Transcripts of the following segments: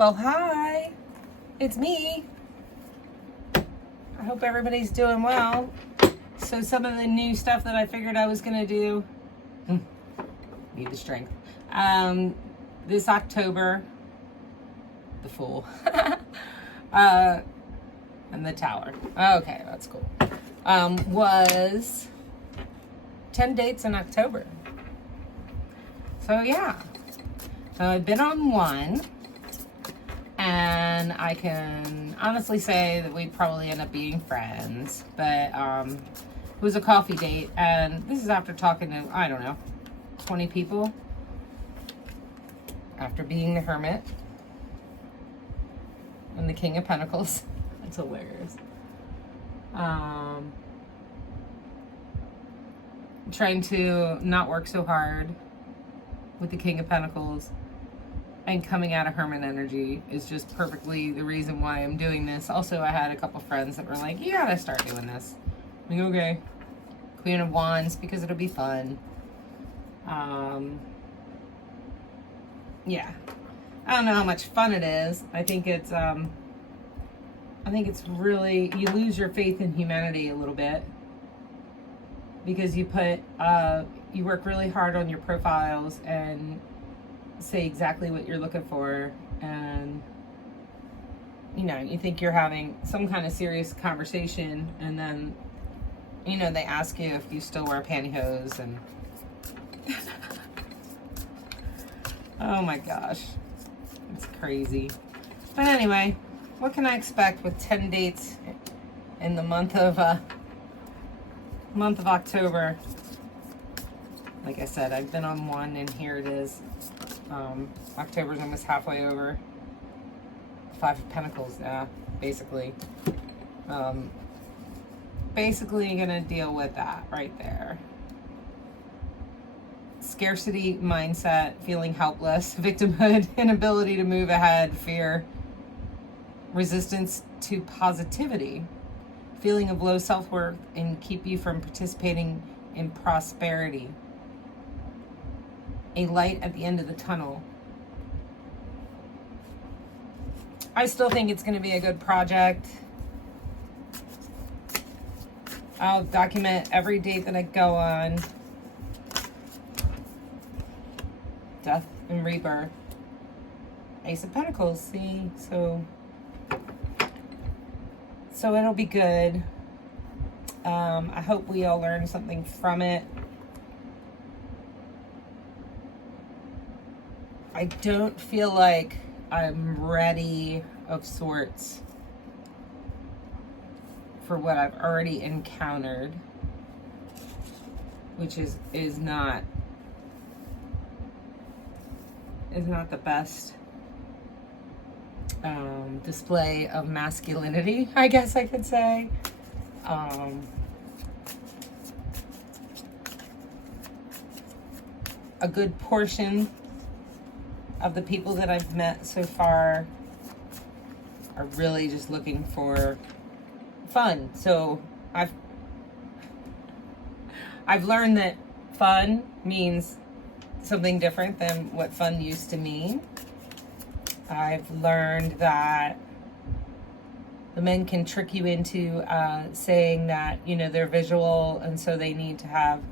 Well, hi, it's me. I hope everybody's doing well. So some of the new stuff that I figured I was gonna do, need the strength. This October, the Fool, and the Tower. Okay, that's cool. Was 10 dates in October. So yeah, I've been on one. And I can honestly say that we'd probably end up being friends. But it was a coffee date. And this is after talking to, I don't know, 20 people. After being the Hermit. And the King of Pentacles. That's hilarious. Trying to not work so hard with the King of Pentacles. And coming out of Hermit energy is just perfectly the reason why I'm doing this. Also, I had a couple friends that were like, you gotta start doing this. I'm like, okay. Queen of Wands, because it'll be fun. Yeah. I don't know how much fun it is. I think it's really, you lose your faith in humanity a little bit. Because you you work really hard on your profiles and say exactly what you're looking for, and you think you're having some kind of serious conversation, and then they ask you if you still wear pantyhose, and oh my gosh, it's crazy. But anyway, what can I expect with 10 dates in the month of October? Like I said, I've been on one, and here it is. October's almost halfway over. 5 of Pentacles, yeah, basically. Basically gonna deal with that right there. Scarcity mindset, feeling helpless, victimhood, inability to move ahead, fear, resistance to positivity, feeling of low self-worth, and keep you from participating in prosperity. A light at the end of the tunnel. I still think it's going to be a good project. I'll document every date that I go on. Death and rebirth. Ace of Pentacles, see? So it'll be good. I hope we all learn something from it. I don't feel like I'm ready of sorts for what I've already encountered, which is not the best display of masculinity, I guess I could say. A good portion of the people that I've met so far are really just looking for fun. So I've learned that fun means something different than what fun used to mean. I've learned that the men can trick you into saying that, they're visual, and so they need to have,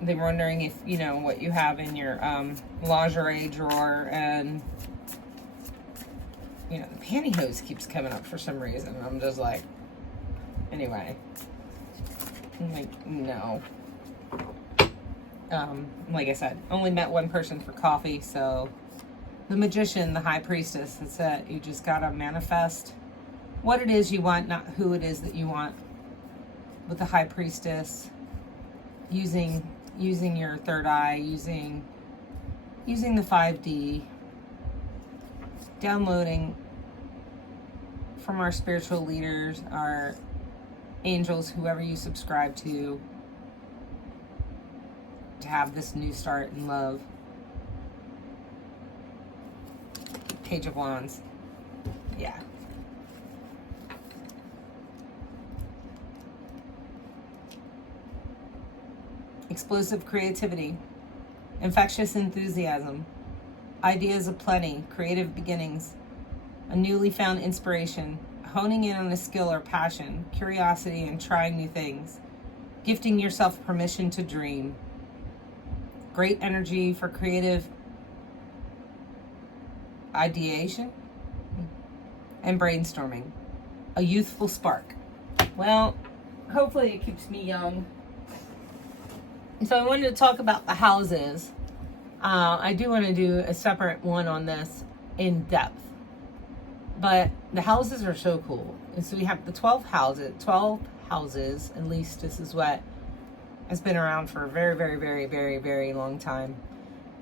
they're wondering if, what you have in your lingerie drawer, and, the pantyhose keeps coming up for some reason. I'm just like, anyway. I'm like, no. Like I said, only met one person for coffee, so the Magician, the High Priestess, that's it. You just gotta manifest what it is you want, not who it is that you want. With the High Priestess, using your third eye, using the 5D, downloading from our spiritual leaders, our angels, whoever you subscribe to have this new start in love. Page of Wands. Yeah. Explosive creativity. Infectious enthusiasm. ideas aplenty, creative beginnings, a newly found inspiration, honing in on a skill or passion, curiosity and trying new things, gifting yourself permission to dream, great energy for creative ideation and brainstorming, a youthful spark. Well, hopefully it keeps me young. So I wanted to talk about the houses. I do want to do a separate one on this in depth. But the houses are so cool. And so we have the 12 houses, at least this is what has been around for a very, very, very, very, very long time.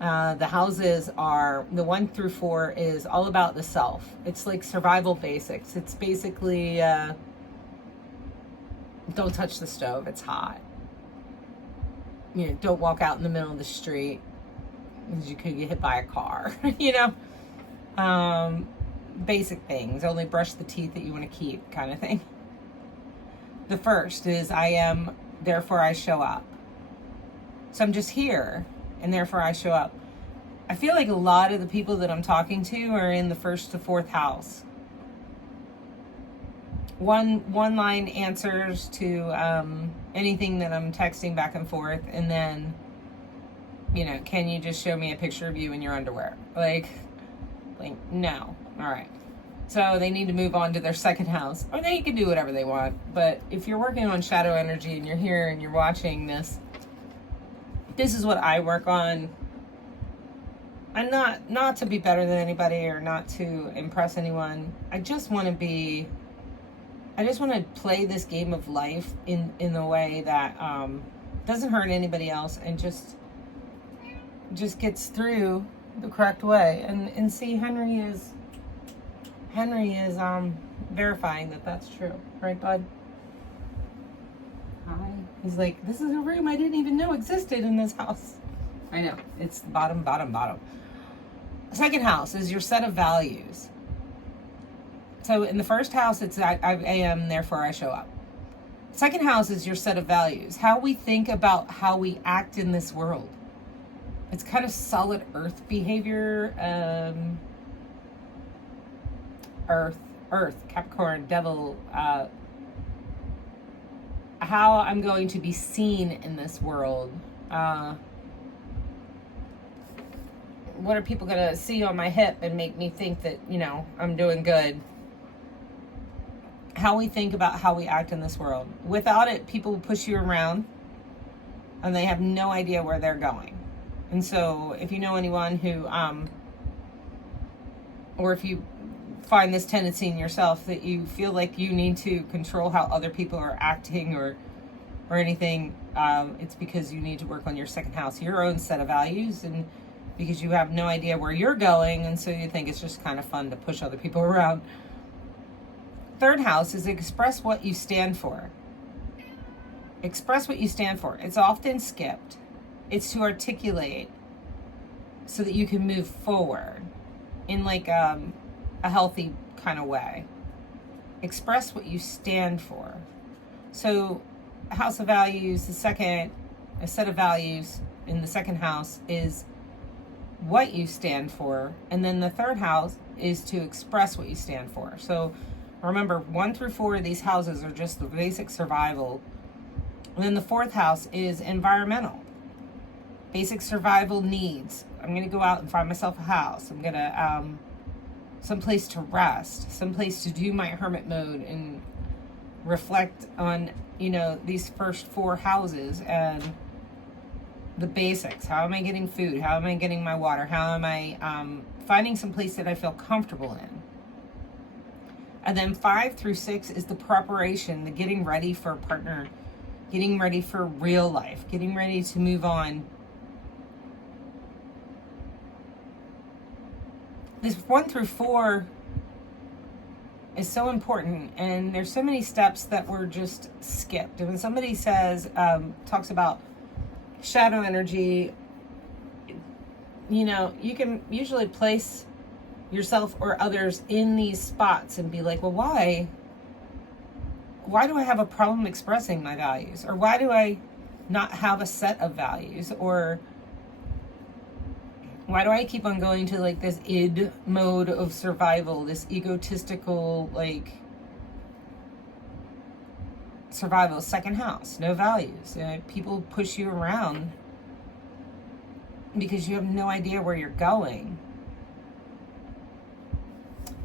The houses are, the 1 through 4 is all about the self. It's like survival basics. It's basically, don't touch the stove, it's hot. You know, don't walk out in the middle of the street because you could get hit by a car, you know? Basic things, only brush the teeth that you want to keep kind of thing. The first is I am, therefore I show up. So I'm just here and therefore I show up. I feel like a lot of the people that I'm talking to are in the 1st to 4th house. One line answers to anything that I'm texting back and forth, and then, you know, can you just show me a picture of you in your underwear? Like no. All right. So they need to move on to their 2nd house, or they can do whatever they want. But if you're working on shadow energy and you're here and you're watching this, this is what I work on. I'm not to be better than anybody or not to impress anyone. I just want to play this game of life in the way that doesn't hurt anybody else and just gets through the correct way. And see, Henry is verifying that that's true, right, bud? Hi. He's like, this is a room I didn't even know existed in this house. I know, it's bottom. 2nd house is your set of values. So in the 1st house, it's I am, therefore I show up. 2nd house is your set of values, how we think about how we act in this world. It's kind of solid earth behavior. Earth, Capricorn, Devil. How I'm going to be seen in this world. What are people going to see on my hip and make me think that, you know, I'm doing good? How we think about how we act in this world. Without it, people will push you around and they have no idea where they're going. And so if you know anyone who, or if you find this tendency in yourself that you feel like you need to control how other people are acting or anything, it's because you need to work on your 2nd house, your own set of values, and because you have no idea where you're going, and so you think it's just kind of fun to push other people around. 3rd house is express what you stand for. Express what you stand for. It's often skipped. It's to articulate so that you can move forward in like a healthy kind of way. Express what you stand for. So house of values, a set of values in the 2nd house is what you stand for. And then the 3rd house is to express what you stand for. So remember, 1 through 4 of these houses are just the basic survival. And then the 4th house is environmental. Basic survival needs. I'm going to go out and find myself a house. I'm going to, someplace to rest, someplace to do my hermit mode and reflect on, you know, these first 4 houses and the basics. How am I getting food? How am I getting my water? How am I finding some place that I feel comfortable in? And then 5 through 6 is the preparation, the getting ready for a partner, getting ready for real life, getting ready to move on. This 1 through 4 is so important, and there's so many steps that were just skipped. And when somebody says, talks about shadow energy, you know, you can usually place yourself or others in these spots and be like, well, why do I have a problem expressing my values? Or why do I not have a set of values? Or Why do I keep on going to like this id mode of survival, this egotistical like survival? Second house, no values. People push you around because you have no idea where you're going.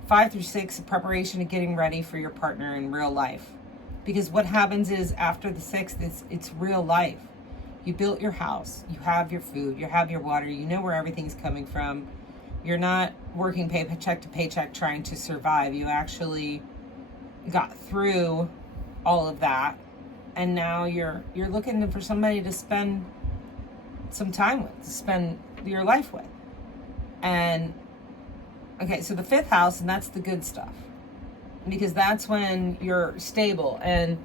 5 through 6, preparation to getting ready for your partner in real life. Because what happens is after the 6th, it's real life. You built your house, you have your food, you have your water, you know where everything's coming from. You're not working paycheck to paycheck trying to survive. You actually got through all of that, and now you're looking for somebody to spend some time with, to spend your life with. And okay, so the 5th house, and that's the good stuff, because that's when you're stable and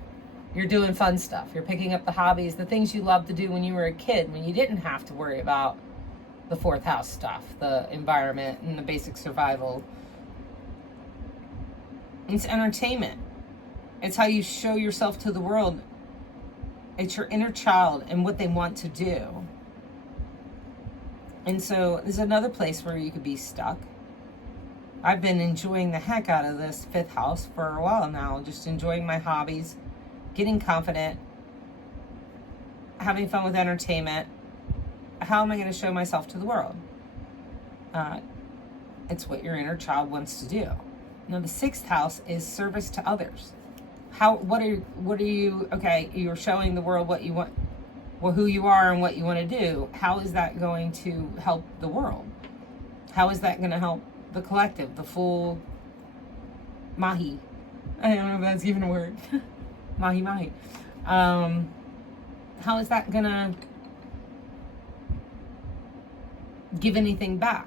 you're doing fun stuff. You're picking up the hobbies, the things you loved to do when you were a kid, when you didn't have to worry about the 4th house stuff, the environment and the basic survival. It's entertainment. It's how you show yourself to the world. It's your inner child and what they want to do. And so there's another place where you could be stuck. I've been enjoying the heck out of this 5th house for a while now, just enjoying my hobbies, getting confident, having fun with entertainment. How am I going to show myself to the world? It's what your inner child wants to do. Now the 6th house is service to others. What are you, okay, you're showing the world what you want, well, who you are and what you want to do. How is that going to help the world? How is that going to help the collective, the full mahi? I don't know if that's even a word. Mahi. How is that going to give anything back?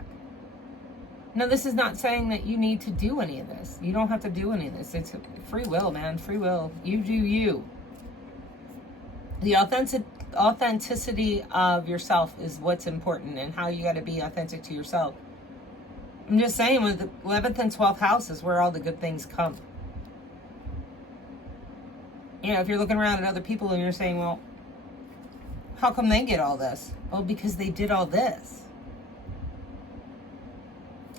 Now, this is not saying that you need to do any of this. You don't have to do any of this. It's free will, man. Free will. You do you. The authenticity of yourself is what's important, and how you got to be authentic to yourself. I'm just saying, with the 11th and 12th house is where all the good things come. You know, if you're looking around at other people and you're saying, well, how come they get all this? Well, because they did all this.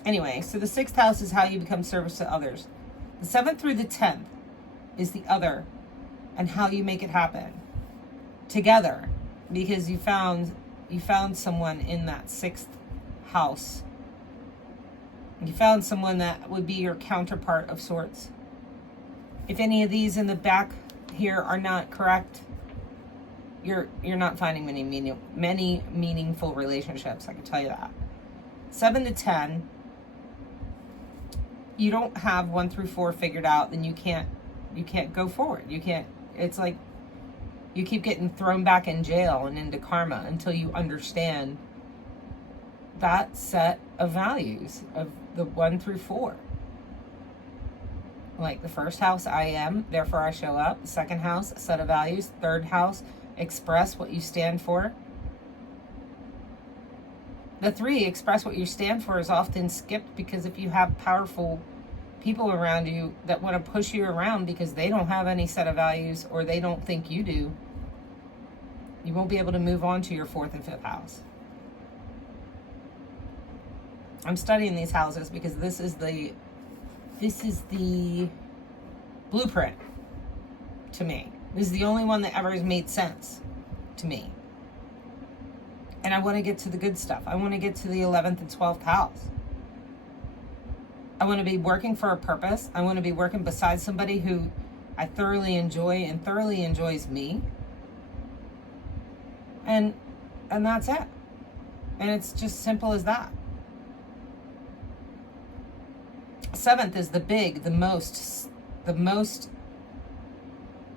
Anyway, so the 6th house is how you become service to others. The 7th through the 10th is the other, and how you make it happen together, because you found someone in that 6th house. You found someone that would be your counterpart of sorts. If any of these in the back here are not correct, you're not finding many meaningful relationships. I can tell you that. 7 to 10. You don't have 1 through 4 figured out, then you can't go forward. It's like you keep getting thrown back in jail and into karma until you understand that set of values of the 1 through 4. Like the 1st house, I am, therefore I show up. The 2nd house, a set of values. 3rd house, express what you stand for. The 3, express what you stand for, is often skipped because if you have powerful people around you that want to push you around because they don't have any set of values or they don't think you do, you won't be able to move on to your 4th and 5th house. I'm studying these houses because this is the blueprint to me. This is the only one that ever has made sense to me. And I want to get to the good stuff. I want to get to the 11th and 12th house. I want to be working for a purpose. I want to be working beside somebody who I thoroughly enjoy and thoroughly enjoys me. And that's it. And it's just simple as that. 7th is the most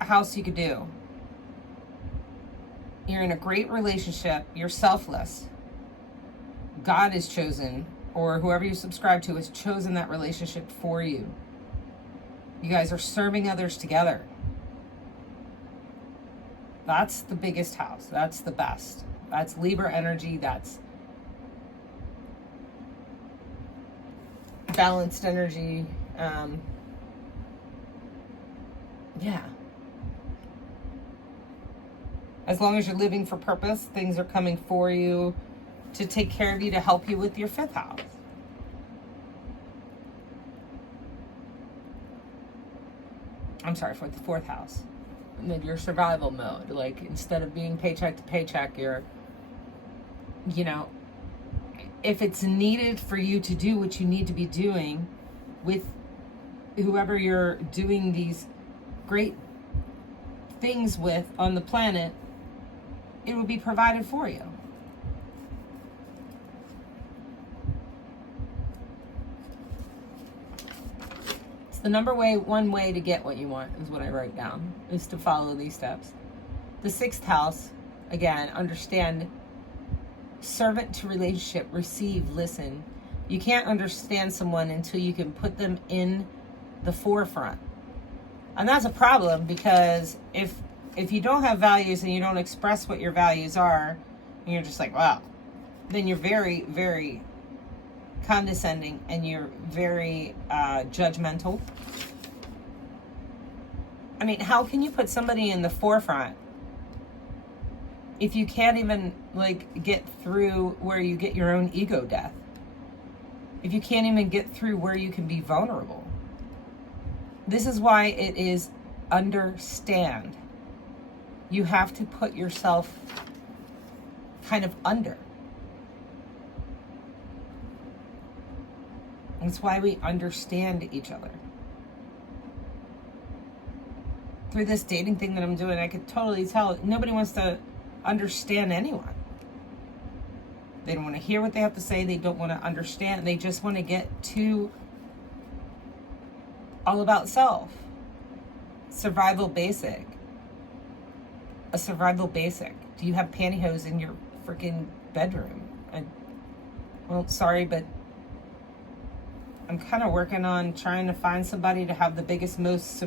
house you could do. You're in a great relationship. You're selfless. God is chosen, or whoever you subscribe to has chosen that relationship for you. You guys are serving others together. That's the biggest house. That's the best. That's Libra energy. That's balanced energy. Yeah. As long as you're living for purpose, things are coming for you. to take care of you, to help you with your 5th house. I'm sorry, for the 4th house. And then your survival mode. Like, instead of being paycheck to paycheck, you're, you know, if it's needed for you to do what you need to be doing with whoever you're doing these great things with on the planet, it will be provided for you. It's the one way to get what you want, is what I wrote down, is to follow these steps. The 6th house, again, understand, servant to relationship, receive, listen. You can't understand someone until you can put them in the forefront. And that's a problem, because if you don't have values and you don't express what your values are, and you're just like, wow, then you're very, very condescending, and you're very judgmental. I mean, how can you put somebody in the forefront if you can't even, like, get through where you get your own ego death? If you can't even get through where you can be vulnerable? This is why it is understand. You have to put yourself kind of under. That's why we understand each other. Through this dating thing that I'm doing, I could totally tell nobody wants to understand anyone. They don't want to hear what they have to say. They don't want to understand. They just want to get to all about self. Survival basic. A survival basic. Do you have pantyhose in your freaking bedroom? Well, sorry, but I'm kind of working on trying to find somebody to have the biggest, most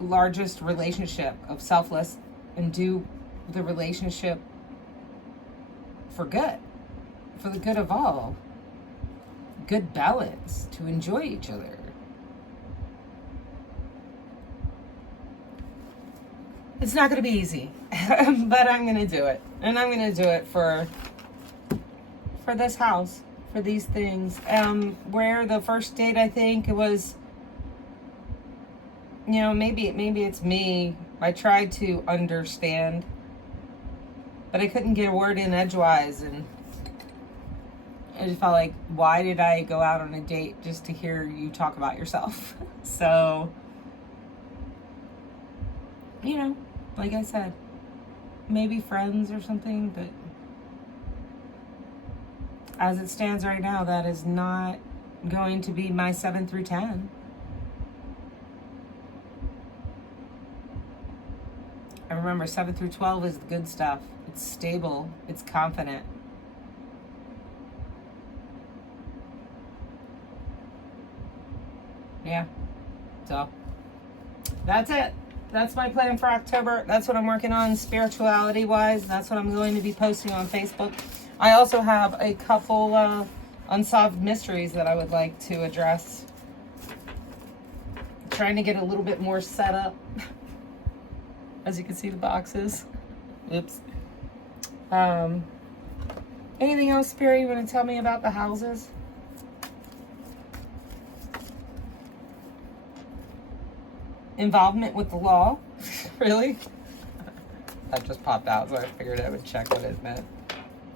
largest relationship of selfless, and do the relationship for good, for the good of all. Good balance, to enjoy each other. It's not going to be easy, but I'm going to do it. And I'm going to do it for this house, for these things. Where the first date, I think it was, you know, maybe it's me. I tried to understand, but I couldn't get a word in edgewise, and I just felt like, why did I go out on a date just to hear you talk about yourself? So, you know, like I said, maybe friends or something, but as it stands right now, that is not going to be my 7 through 10. I remember 7 through 12 is the good stuff. It's stable. It's confident. Yeah. So, that's it. That's my plan for October. That's what I'm working on spirituality-wise. That's what I'm going to be posting on Facebook. I also have a couple unsolved mysteries that I would like to address. Trying to get a little bit more set up. As you can see, the boxes. Oops. Anything else, Spirit, you want to tell me about the houses? Involvement with the law? Really? That just popped out, so I figured I would check what it meant.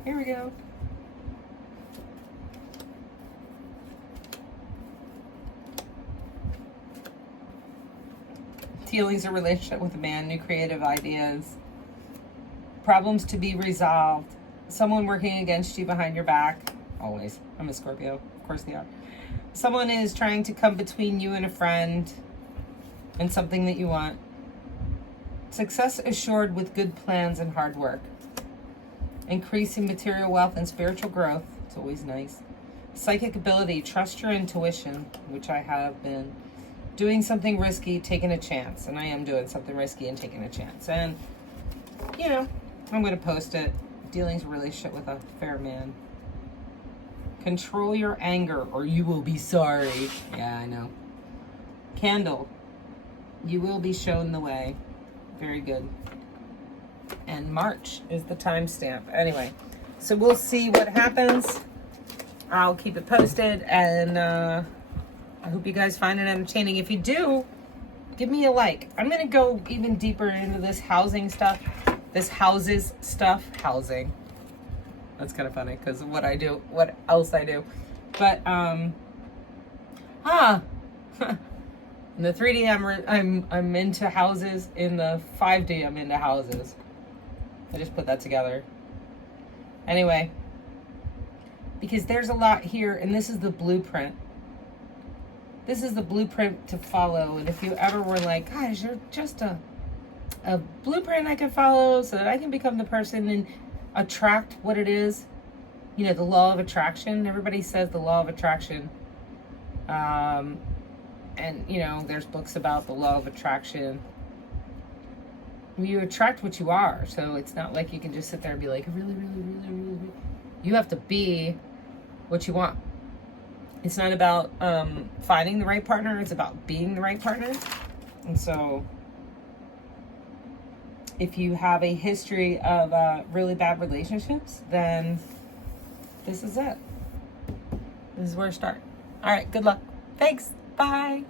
Here we go. Healing's a relationship with a man, new creative ideas, problems to be resolved, someone working against you behind your back. Always. I'm a Scorpio. Of course they are. Someone is trying to come between you and a friend and something that you want. Success assured with good plans and hard work. Increasing material wealth and spiritual growth. It's always nice. Psychic ability. Trust your intuition, which I have been. Doing something risky, taking a chance. And I am doing something risky and taking a chance. And, you know, I'm going to post it. Dealing's a relationship with a fair man. Control your anger or you will be sorry. Yeah, I know. Candle. You will be shown the way. Very good. And March is the timestamp. Anyway, so we'll see what happens. I'll keep it posted, and I hope you guys find it entertaining. If you do, give me a like. I'm going to go even deeper into this housing stuff. This houses stuff. Housing. That's kind of funny because of what I do. What else I do. But, in the 3D, I'm into houses. In the 5D, I'm into houses. I just put that together. Anyway, because there's a lot here, and this is the blueprint. This is the blueprint to follow. And if you ever were like, guys, you're just a blueprint I can follow so that I can become the person and attract what it is. You know, the law of attraction. Everybody says the law of attraction. And, you know, there's books about the law of attraction. You attract what you are. So it's not like you can just sit there and be like, really. You have to be what you want. It's not about finding the right partner. It's about being the right partner. And so if you have a history of really bad relationships, then this is it. This is where to start. All right, good luck. Thanks. Bye.